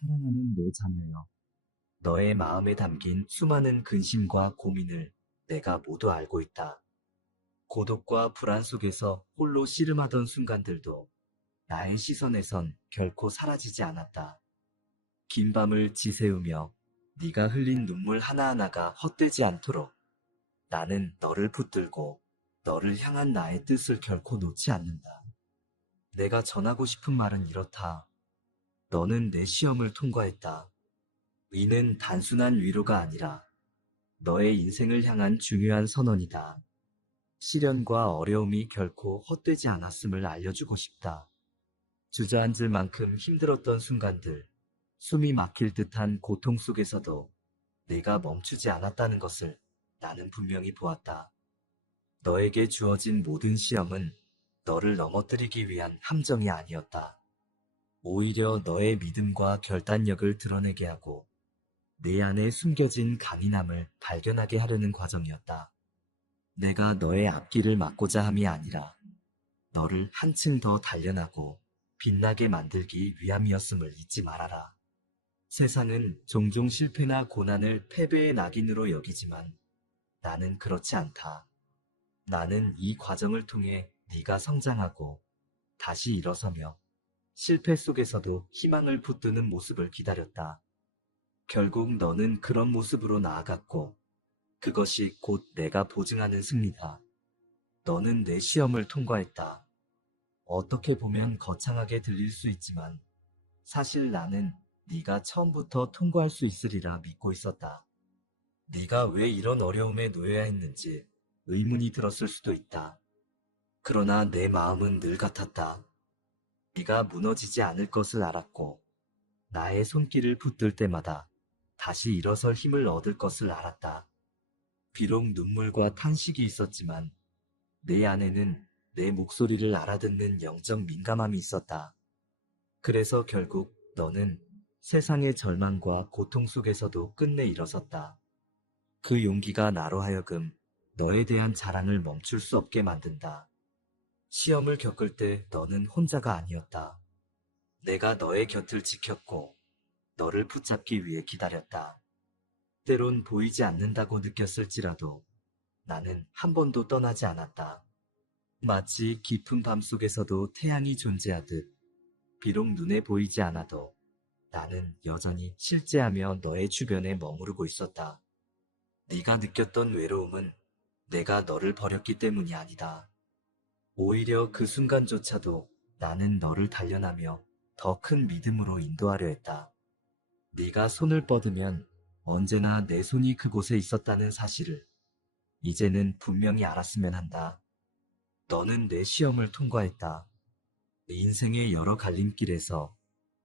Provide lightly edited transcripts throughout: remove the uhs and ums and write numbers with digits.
사랑하는 내 자녀여, 너의 마음에 담긴 수많은 근심과 고민을 내가 모두 알고 있다. 고독과 불안 속에서 홀로 씨름하던 순간들도 나의 시선에선 결코 사라지지 않았다. 긴 밤을 지새우며 네가 흘린 눈물 하나하나가 헛되지 않도록 나는 너를 붙들고 너를 향한 나의 뜻을 결코 놓지 않는다. 내가 전하고 싶은 말은 이렇다. 너는 내 시험을 통과했다. 이는 단순한 위로가 아니라 너의 인생을 향한 중요한 선언이다. 시련과 어려움이 결코 헛되지 않았음을 알려주고 싶다. 주저앉을 만큼 힘들었던 순간들, 숨이 막힐 듯한 고통 속에서도 내가 멈추지 않았다는 것을 나는 분명히 보았다. 너에게 주어진 모든 시험은 너를 넘어뜨리기 위한 함정이 아니었다. 오히려 너의 믿음과 결단력을 드러내게 하고 내 안에 숨겨진 강인함을 발견하게 하려는 과정이었다. 내가 너의 앞길을 막고자 함이 아니라 너를 한층 더 단련하고 빛나게 만들기 위함이었음을 잊지 말아라. 세상은 종종 실패나 고난을 패배의 낙인으로 여기지만 나는 그렇지 않다. 나는 이 과정을 통해 네가 성장하고 다시 일어서며 실패 속에서도 희망을 붙드는 모습을 기다렸다. 결국 너는 그런 모습으로 나아갔고 그것이 곧 내가 보증하는 승리다. 너는 내 시험을 통과했다. 어떻게 보면 거창하게 들릴 수 있지만 사실 나는 네가 처음부터 통과할 수 있으리라 믿고 있었다. 네가 왜 이런 어려움에 놓여야 했는지 의문이 들었을 수도 있다. 그러나 내 마음은 늘 같았다. 네가 무너지지 않을 것을 알았고 나의 손길을 붙들 때마다 다시 일어설 힘을 얻을 것을 알았다. 비록 눈물과 탄식이 있었지만 내 안에는 내 목소리를 알아듣는 영적 민감함이 있었다. 그래서 결국 너는 세상의 절망과 고통 속에서도 끝내 일어섰다. 그 용기가 나로 하여금 너에 대한 자랑을 멈출 수 없게 만든다. 시험을 겪을 때 너는 혼자가 아니었다. 내가 너의 곁을 지켰고 너를 붙잡기 위해 기다렸다. 때론 보이지 않는다고 느꼈을지라도 나는 한 번도 떠나지 않았다. 마치 깊은 밤 속에서도 태양이 존재하듯 비록 눈에 보이지 않아도 나는 여전히 실제하며 너의 주변에 머무르고 있었다. 네가 느꼈던 외로움은 내가 너를 버렸기 때문이 아니다. 오히려 그 순간조차도 나는 너를 단련하며 더 큰 믿음으로 인도하려 했다. 네가 손을 뻗으면 언제나 내 손이 그곳에 있었다는 사실을 이제는 분명히 알았으면 한다. 너는 내 시험을 통과했다. 내 인생의 여러 갈림길에서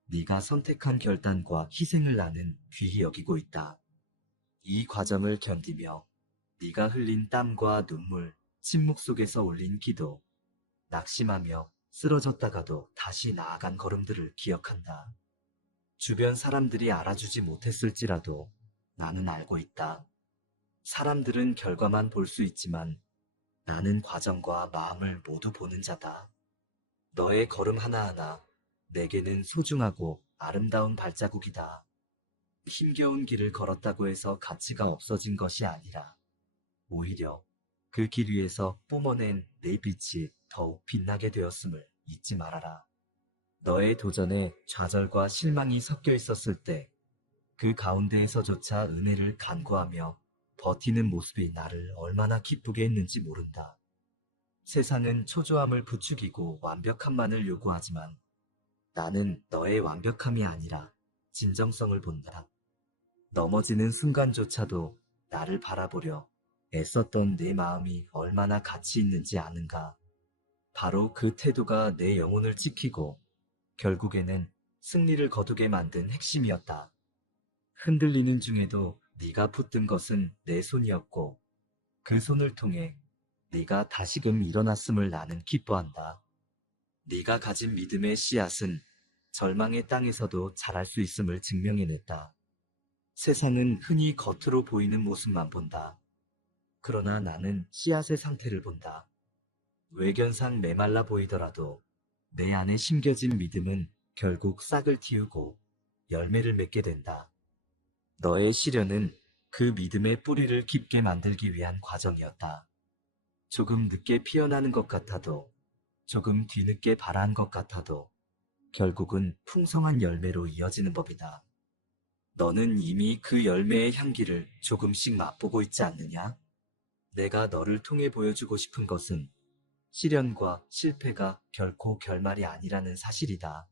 네가 선택한 결단과 희생을 나는 귀히 여기고 있다. 이 과정을 견디며 네가 흘린 땀과 눈물, 침묵 속에서 올린 기도, 낙심하며 쓰러졌다가도 다시 나아간 걸음들을 기억한다. 주변 사람들이 알아주지 못했을지라도 나는 알고 있다. 사람들은 결과만 볼 수 있지만 나는 과정과 마음을 모두 보는 자다. 너의 걸음 하나하나 내게는 소중하고 아름다운 발자국이다. 힘겨운 길을 걸었다고 해서 가치가 없어진 것이 아니라 오히려 그 길 위에서 뿜어낸 내 빛이 더욱 빛나게 되었음을 잊지 말아라. 너의 도전에 좌절과 실망이 섞여 있었을 때 그 가운데에서조차 은혜를 간구하며 버티는 모습이 나를 얼마나 기쁘게 했는지 모른다. 세상은 초조함을 부추기고 완벽함만을 요구하지만 나는 너의 완벽함이 아니라 진정성을 본다. 넘어지는 순간조차도 나를 바라보려 애썼던 내 마음이 얼마나 가치 있는지 아는가. 바로 그 태도가 내 영혼을 지키고 결국에는 승리를 거두게 만든 핵심이었다. 흔들리는 중에도 네가 붙든 것은 내 손이었고 그 손을 통해 네가 다시금 일어났음을 나는 기뻐한다. 네가 가진 믿음의 씨앗은 절망의 땅에서도 자랄 수 있음을 증명해냈다. 세상은 흔히 겉으로 보이는 모습만 본다. 그러나 나는 씨앗의 상태를 본다. 외견상 메말라 보이더라도 내 안에 심겨진 믿음은 결국 싹을 틔우고 열매를 맺게 된다. 너의 시련은 그 믿음의 뿌리를 깊게 만들기 위한 과정이었다. 조금 늦게 피어나는 것 같아도, 조금 뒤늦게 발한 것 같아도, 결국은 풍성한 열매로 이어지는 법이다. 너는 이미 그 열매의 향기를 조금씩 맛보고 있지 않느냐? 내가 너를 통해 보여주고 싶은 것은 시련과 실패가 결코 결말이 아니라는 사실이다.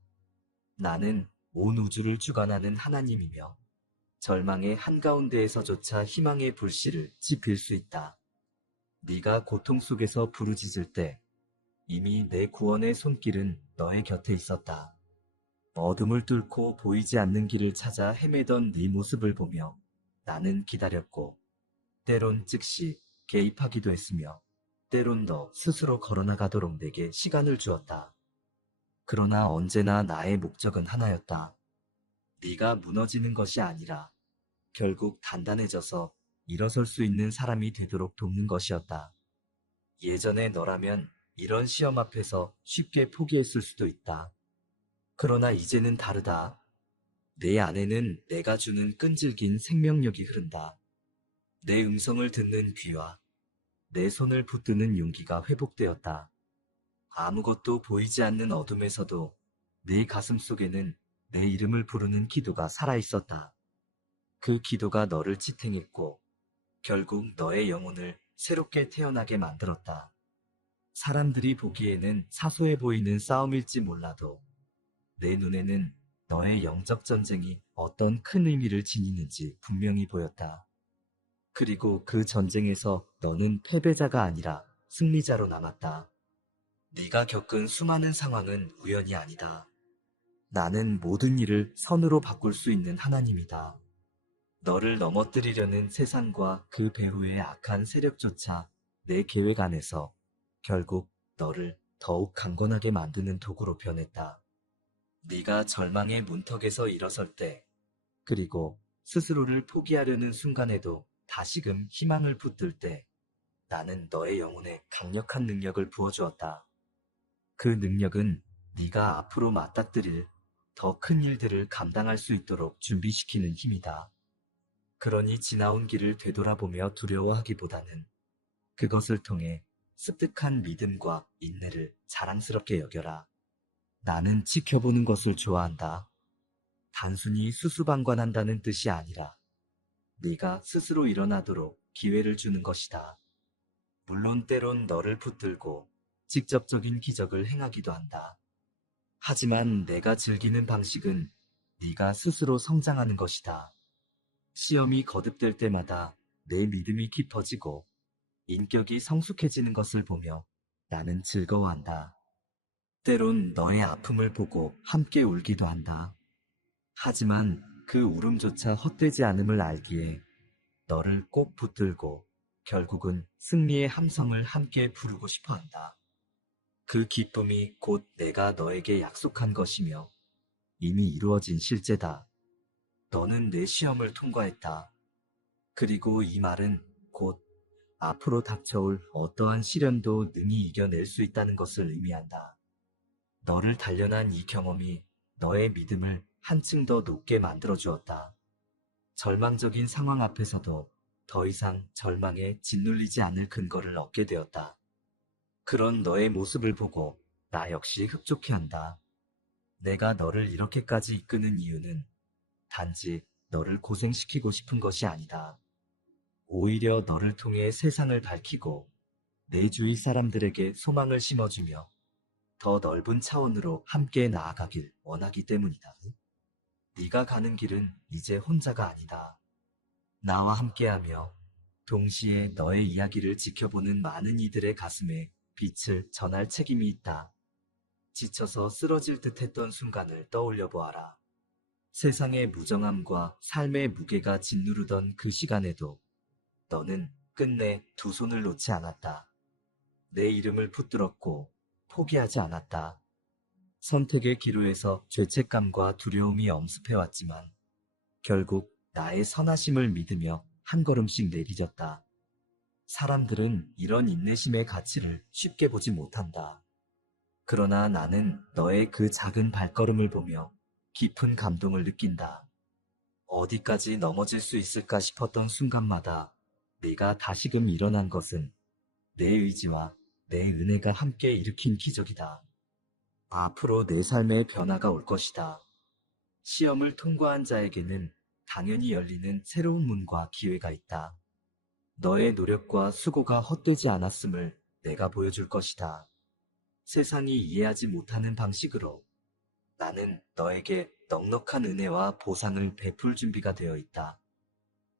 나는 온 우주를 주관하는 하나님이며 절망의 한가운데에서조차 희망의 불씨를 지필 수 있다. 네가 고통 속에서 부르짖을 때 이미 내 구원의 손길은 너의 곁에 있었다. 어둠을 뚫고 보이지 않는 길을 찾아 헤매던 네 모습을 보며 나는 기다렸고 때론 즉시 개입하기도 했으며 때론 너 스스로 걸어나가도록 내게 시간을 주었다. 그러나 언제나 나의 목적은 하나였다. 네가 무너지는 것이 아니라 결국 단단해져서 일어설 수 있는 사람이 되도록 돕는 것이었다. 예전에 너라면 이런 시험 앞에서 쉽게 포기했을 수도 있다. 그러나 이제는 다르다. 내 안에는 내가 주는 끈질긴 생명력이 흐른다. 내 음성을 듣는 귀와 내 손을 붙드는 용기가 회복되었다. 아무것도 보이지 않는 어둠에서도 내 가슴 속에는 내 이름을 부르는 기도가 살아있었다. 그 기도가 너를 지탱했고 결국 너의 영혼을 새롭게 태어나게 만들었다. 사람들이 보기에는 사소해 보이는 싸움일지 몰라도 내 눈에는 너의 영적 전쟁이 어떤 큰 의미를 지니는지 분명히 보였다. 그리고 그 전쟁에서 너는 패배자가 아니라 승리자로 남았다. 네가 겪은 수많은 상황은 우연이 아니다. 나는 모든 일을 선으로 바꿀 수 있는 하나님이다. 너를 넘어뜨리려는 세상과 그 배후의 악한 세력조차 내 계획 안에서 결국 너를 더욱 강건하게 만드는 도구로 변했다. 네가 절망의 문턱에서 일어설 때, 그리고 스스로를 포기하려는 순간에도 다시금 희망을 붙들 때, 나는 너의 영혼에 강력한 능력을 부어주었다. 그 능력은 네가 앞으로 맞닥뜨릴 더 큰 일들을 감당할 수 있도록 준비시키는 힘이다. 그러니 지나온 길을 되돌아보며 두려워하기보다는 그것을 통해 습득한 믿음과 인내를 자랑스럽게 여겨라. 나는 지켜보는 것을 좋아한다. 단순히 수수방관한다는 뜻이 아니라 네가 스스로 일어나도록 기회를 주는 것이다. 물론 때론 너를 붙들고 직접적인 기적을 행하기도 한다. 하지만 내가 즐기는 방식은 네가 스스로 성장하는 것이다. 시험이 거듭될 때마다 내 믿음이 깊어지고 인격이 성숙해지는 것을 보며 나는 즐거워한다. 때론 너의 아픔을 보고 함께 울기도 한다. 하지만 그 울음조차 헛되지 않음을 알기에 너를 꼭 붙들고 결국은 승리의 함성을 함께 부르고 싶어 한다. 그 기쁨이 곧 내가 너에게 약속한 것이며 이미 이루어진 실제다. 너는 내 시험을 통과했다. 그리고 이 말은 곧 앞으로 닥쳐올 어떠한 시련도 능히 이겨낼 수 있다는 것을 의미한다. 너를 단련한 이 경험이 너의 믿음을 한층 더 높게 만들어 주었다. 절망적인 상황 앞에서도 더 이상 절망에 짓눌리지 않을 근거를 얻게 되었다. 그런 너의 모습을 보고 나 역시 흡족해한다. 내가 너를 이렇게까지 이끄는 이유는 단지 너를 고생시키고 싶은 것이 아니다. 오히려 너를 통해 세상을 밝히고 내 주위 사람들에게 소망을 심어주며 더 넓은 차원으로 함께 나아가길 원하기 때문이다. 네가 가는 길은 이제 혼자가 아니다. 나와 함께하며 동시에 너의 이야기를 지켜보는 많은 이들의 가슴에 빛을 전할 책임이 있다. 지쳐서 쓰러질 듯했던 순간을 떠올려 보아라. 세상의 무정함과 삶의 무게가 짓누르던 그 시간에도 너는 끝내 두 손을 놓지 않았다. 내 이름을 붙들었고 포기하지 않았다. 선택의 기로에서 죄책감과 두려움이 엄습해왔지만 결국 나의 선하심을 믿으며 한 걸음씩 내디뎠다. 사람들은 이런 인내심의 가치를 쉽게 보지 못한다. 그러나 나는 너의 그 작은 발걸음을 보며 깊은 감동을 느낀다. 어디까지 넘어질 수 있을까 싶었던 순간마다 내가 다시금 일어난 것은 내 의지와 내 은혜가 함께 일으킨 기적이다. 앞으로 내 삶에 변화가 올 것이다. 시험을 통과한 자에게는 당연히 열리는 새로운 문과 기회가 있다. 너의 노력과 수고가 헛되지 않았음을 내가 보여줄 것이다. 세상이 이해하지 못하는 방식으로 나는 너에게 넉넉한 은혜와 보상을 베풀 준비가 되어 있다.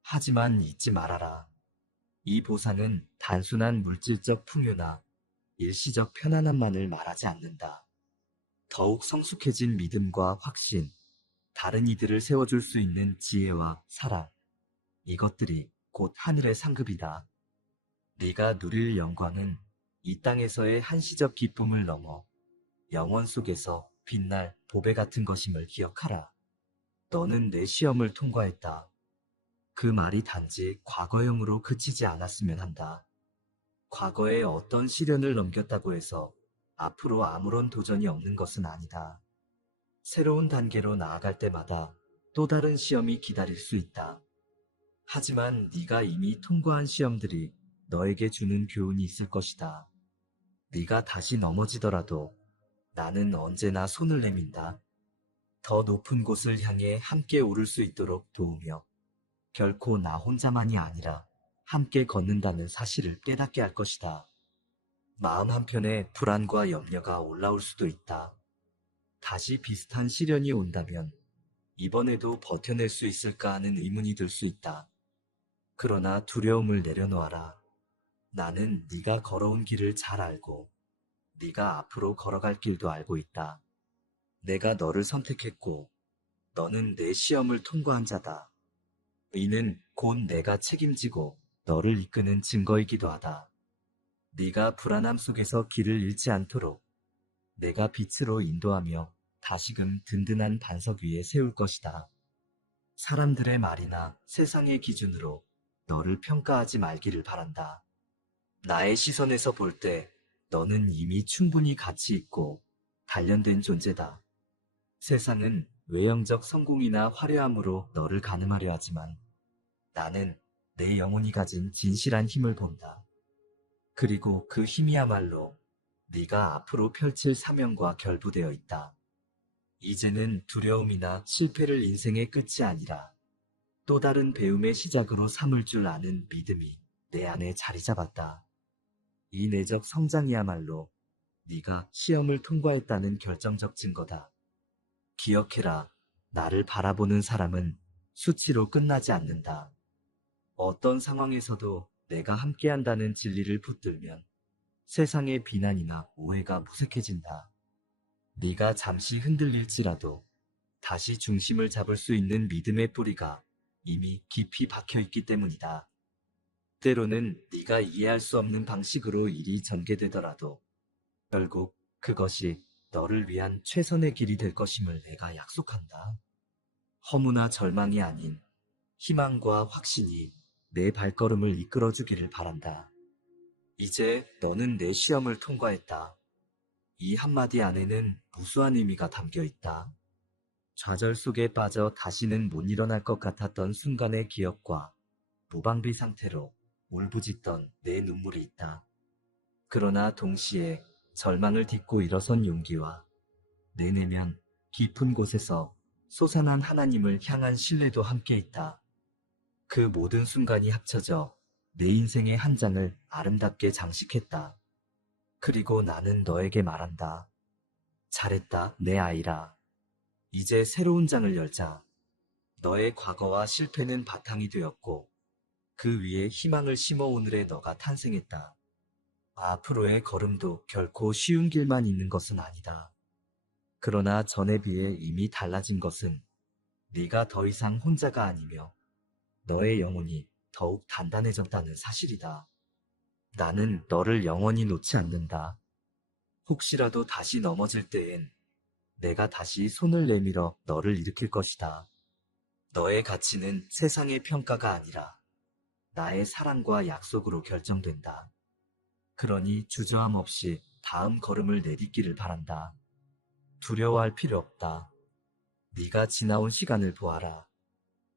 하지만 잊지 말아라. 이 보상은 단순한 물질적 풍요나 일시적 편안함만을 말하지 않는다. 더욱 성숙해진 믿음과 확신, 다른 이들을 세워줄 수 있는 지혜와 사랑, 이것들이 곧 하늘의 상급이다. 네가 누릴 영광은 이 땅에서의 한시적 기쁨을 넘어 영원 속에서 빛날 보배 같은 것임을 기억하라. 너는 내 시험을 통과했다. 그 말이 단지 과거형으로 그치지 않았으면 한다. 과거에 어떤 시련을 넘겼다고 해서 앞으로 아무런 도전이 없는 것은 아니다. 새로운 단계로 나아갈 때마다 또 다른 시험이 기다릴 수 있다. 하지만 네가 이미 통과한 시험들이 너에게 주는 교훈이 있을 것이다. 네가 다시 넘어지더라도 나는 언제나 손을 내민다. 더 높은 곳을 향해 함께 오를 수 있도록 도우며 결코 나 혼자만이 아니라 함께 걷는다는 사실을 깨닫게 할 것이다. 마음 한편에 불안과 염려가 올라올 수도 있다. 다시 비슷한 시련이 온다면 이번에도 버텨낼 수 있을까 하는 의문이 들 수 있다. 그러나 두려움을 내려놓아라. 나는 네가 걸어온 길을 잘 알고 네가 앞으로 걸어갈 길도 알고 있다. 내가 너를 선택했고 너는 내 시험을 통과한 자다. 이는 곧 내가 책임지고 너를 이끄는 증거이기도 하다. 네가 불안함 속에서 길을 잃지 않도록 내가 빛으로 인도하며 다시금 든든한 반석 위에 세울 것이다. 사람들의 말이나 세상의 기준으로 너를 평가하지 말기를 바란다. 나의 시선에서 볼 때 너는 이미 충분히 가치 있고 단련된 존재다. 세상은 외형적 성공이나 화려함으로 너를 가늠하려 하지만 나는 내 영혼이 가진 진실한 힘을 본다. 그리고 그 힘이야말로 네가 앞으로 펼칠 사명과 결부되어 있다. 이제는 두려움이나 실패를 인생의 끝이 아니라 또 다른 배움의 시작으로 삼을 줄 아는 믿음이 내 안에 자리 잡았다. 이 내적 성장이야말로 네가 시험을 통과했다는 결정적 증거다. 기억해라. 나를 바라보는 사람은 수치로 끝나지 않는다. 어떤 상황에서도 내가 함께한다는 진리를 붙들면 세상의 비난이나 오해가 무색해진다. 네가 잠시 흔들릴지라도 다시 중심을 잡을 수 있는 믿음의 뿌리가 이미 깊이 박혀 있기 때문이다. 때로는 네가 이해할 수 없는 방식으로 일이 전개되더라도 결국 그것이 너를 위한 최선의 길이 될 것임을 내가 약속한다. 허무나 절망이 아닌 희망과 확신이 내 발걸음을 이끌어주기를 바란다. 이제 너는 내 시험을 통과했다. 이 한마디 안에는 무수한 의미가 담겨 있다. 좌절 속에 빠져 다시는 못 일어날 것 같았던 순간의 기억과 무방비 상태로 울부짖던 내 눈물이 있다. 그러나 동시에 절망을 딛고 일어선 용기와 내 내면 깊은 곳에서 솟아난 하나님을 향한 신뢰도 함께 있다. 그 모든 순간이 합쳐져 내 인생의 한 장을 아름답게 장식했다. 그리고 나는 너에게 말한다. 잘했다, 내 아이라. 이제 새로운 장을 열자. 너의 과거와 실패는 바탕이 되었고 그 위에 희망을 심어 오늘의 너가 탄생했다. 앞으로의 걸음도 결코 쉬운 길만 있는 것은 아니다. 그러나 전에 비해 이미 달라진 것은 네가 더 이상 혼자가 아니며 너의 영혼이 더욱 단단해졌다는 사실이다. 나는 너를 영원히 놓지 않는다. 혹시라도 다시 넘어질 때엔 내가 다시 손을 내밀어 너를 일으킬 것이다. 너의 가치는 세상의 평가가 아니라 나의 사랑과 약속으로 결정된다. 그러니 주저함 없이 다음 걸음을 내딛기를 바란다. 두려워할 필요 없다. 네가 지나온 시간을 보아라.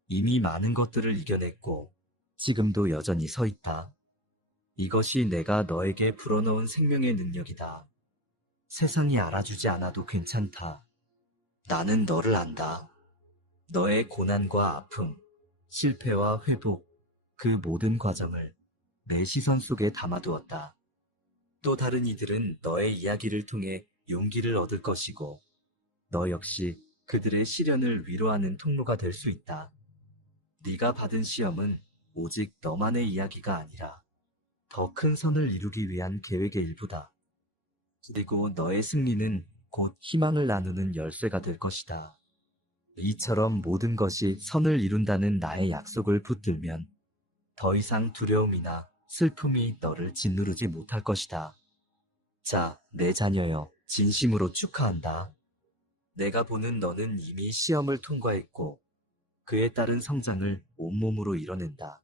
이미 많은 것들을 이겨냈고 지금도 여전히 서 있다. 이것이 내가 너에게 불어넣은 생명의 능력이다. 세상이 알아주지 않아도 괜찮다. 나는 너를 안다. 너의 고난과 아픔, 실패와 회복, 그 모든 과정을 내 시선 속에 담아두었다. 또 다른 이들은 너의 이야기를 통해 용기를 얻을 것이고, 너 역시 그들의 시련을 위로하는 통로가 될 수 있다. 네가 받은 시험은 오직 너만의 이야기가 아니라 더 큰 선을 이루기 위한 계획의 일부다. 그리고 너의 승리는 곧 희망을 나누는 열쇠가 될 것이다. 이처럼 모든 것이 선을 이룬다는 나의 약속을 붙들면 더 이상 두려움이나 슬픔이 너를 짓누르지 못할 것이다. 자, 내 자녀여, 진심으로 축하한다. 내가 보는 너는 이미 시험을 통과했고 그에 따른 성장을 온몸으로 이뤄낸다.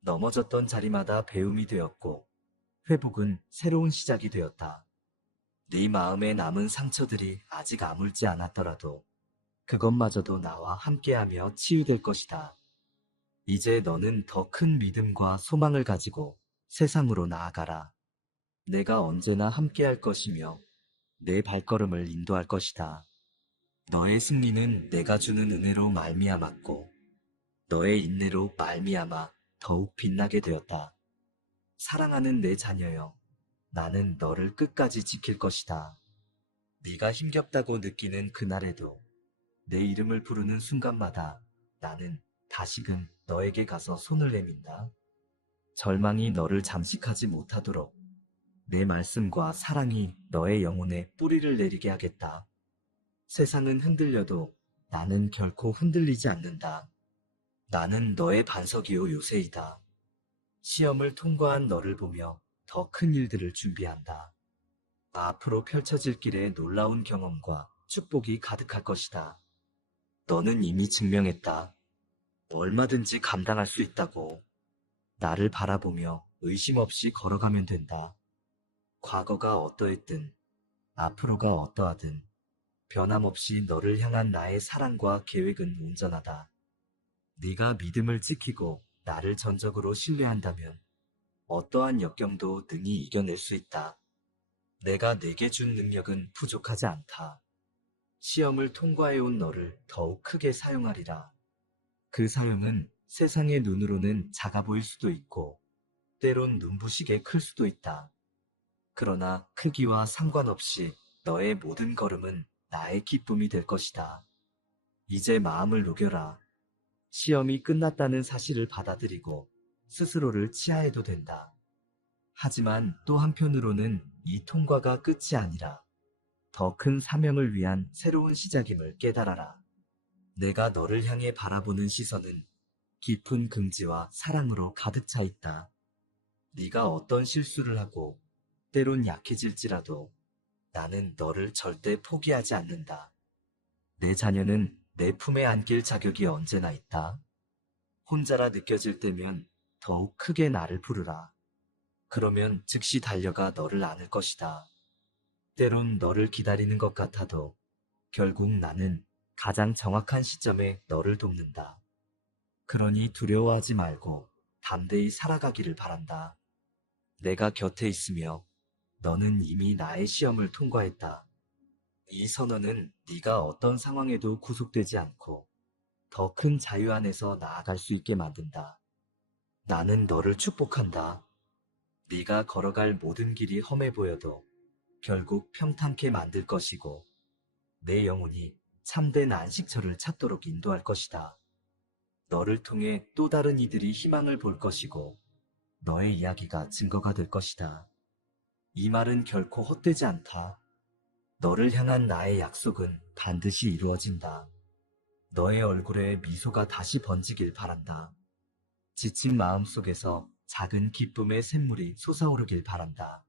넘어졌던 자리마다 배움이 되었고 회복은 새로운 시작이 되었다. 네 마음에 남은 상처들이 아직 아물지 않았더라도 그것마저도 나와 함께하며 치유될 것이다. 이제 너는 더 큰 믿음과 소망을 가지고 세상으로 나아가라. 내가 언제나 함께할 것이며 내 발걸음을 인도할 것이다. 너의 승리는 내가 주는 은혜로 말미암았고 너의 인내로 말미암아 더욱 빛나게 되었다. 사랑하는 내 자녀여, 나는 너를 끝까지 지킬 것이다. 네가 힘겹다고 느끼는 그날에도 내 이름을 부르는 순간마다 나는 다시금 너에게 가서 손을 내민다. 절망이 너를 잠식하지 못하도록 내 말씀과 사랑이 너의 영혼에 뿌리를 내리게 하겠다. 세상은 흔들려도 나는 결코 흔들리지 않는다. 나는 너의 반석이요 요새이다. 시험을 통과한 너를 보며 더 큰 일들을 준비한다. 앞으로 펼쳐질 길에 놀라운 경험과 축복이 가득할 것이다. 너는 이미 증명했다. 얼마든지 감당할 수 있다고. 나를 바라보며 의심 없이 걸어가면 된다. 과거가 어떠했든, 앞으로가 어떠하든, 변함없이 너를 향한 나의 사랑과 계획은 온전하다. 네가 믿음을 지키고 나를 전적으로 신뢰한다면 어떠한 역경도 능히 이겨낼 수 있다. 내가 내게 준 능력은 부족하지 않다. 시험을 통과해온 너를 더욱 크게 사용하리라. 그 사용은 세상의 눈으로는 작아 보일 수도 있고, 때론 눈부시게 클 수도 있다. 그러나 크기와 상관없이 너의 모든 걸음은 나의 기쁨이 될 것이다. 이제 마음을 녹여라. 시험이 끝났다는 사실을 받아들이고 스스로를 치하해도 된다. 하지만 또 한편으로는 이 통과가 끝이 아니라 더 큰 사명을 위한 새로운 시작임을 깨달아라. 내가 너를 향해 바라보는 시선은 깊은 긍지와 사랑으로 가득 차 있다. 네가 어떤 실수를 하고 때론 약해질지라도 나는 너를 절대 포기하지 않는다. 내 자녀는 내 품에 안길 자격이 언제나 있다. 혼자라 느껴질 때면 더욱 크게 나를 부르라. 그러면 즉시 달려가 너를 안을 것이다. 때론 너를 기다리는 것 같아도 결국 나는 가장 정확한 시점에 너를 돕는다. 그러니 두려워하지 말고 담대히 살아가기를 바란다. 내가 곁에 있으며 너는 이미 나의 시험을 통과했다. 이 선언은 네가 어떤 상황에도 구속되지 않고 더 큰 자유 안에서 나아갈 수 있게 만든다. 나는 너를 축복한다. 네가 걸어갈 모든 길이 험해 보여도 결국 평탄케 만들 것이고 내 영혼이 참된 안식처를 찾도록 인도할 것이다. 너를 통해 또 다른 이들이 희망을 볼 것이고 너의 이야기가 증거가 될 것이다. 이 말은 결코 헛되지 않다. 너를 향한 나의 약속은 반드시 이루어진다. 너의 얼굴에 미소가 다시 번지길 바란다. 지친 마음 속에서 작은 기쁨의 샘물이 솟아오르길 바란다.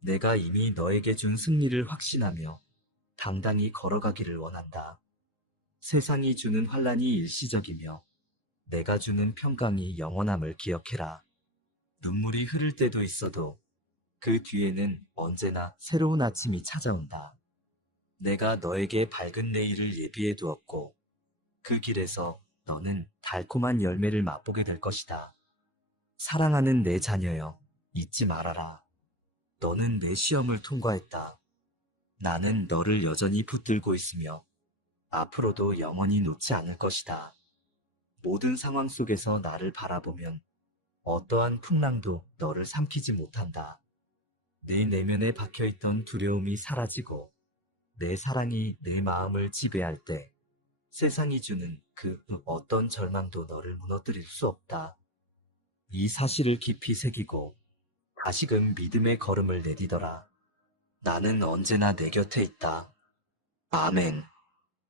내가 이미 너에게 준 승리를 확신하며 당당히 걸어가기를 원한다. 세상이 주는 환란이 일시적이며 내가 주는 평강이 영원함을 기억해라. 눈물이 흐를 때도 있어도 그 뒤에는 언제나 새로운 아침이 찾아온다. 내가 너에게 밝은 내일을 예비해 두었고, 그 길에서 너는 달콤한 열매를 맛보게 될 것이다. 사랑하는 내 자녀여, 잊지 말아라. 너는 내 시험을 통과했다. 나는 너를 여전히 붙들고 있으며 앞으로도 영원히 놓지 않을 것이다. 모든 상황 속에서 나를 바라보면 어떠한 풍랑도 너를 삼키지 못한다. 내 내면에 박혀있던 두려움이 사라지고 내 사랑이 내 마음을 지배할 때 세상이 주는 그 어떤 절망도 너를 무너뜨릴 수 없다. 이 사실을 깊이 새기고 다시금 믿음의 걸음을 내디뎌라. 나는 언제나 내 곁에 있다. 아멘.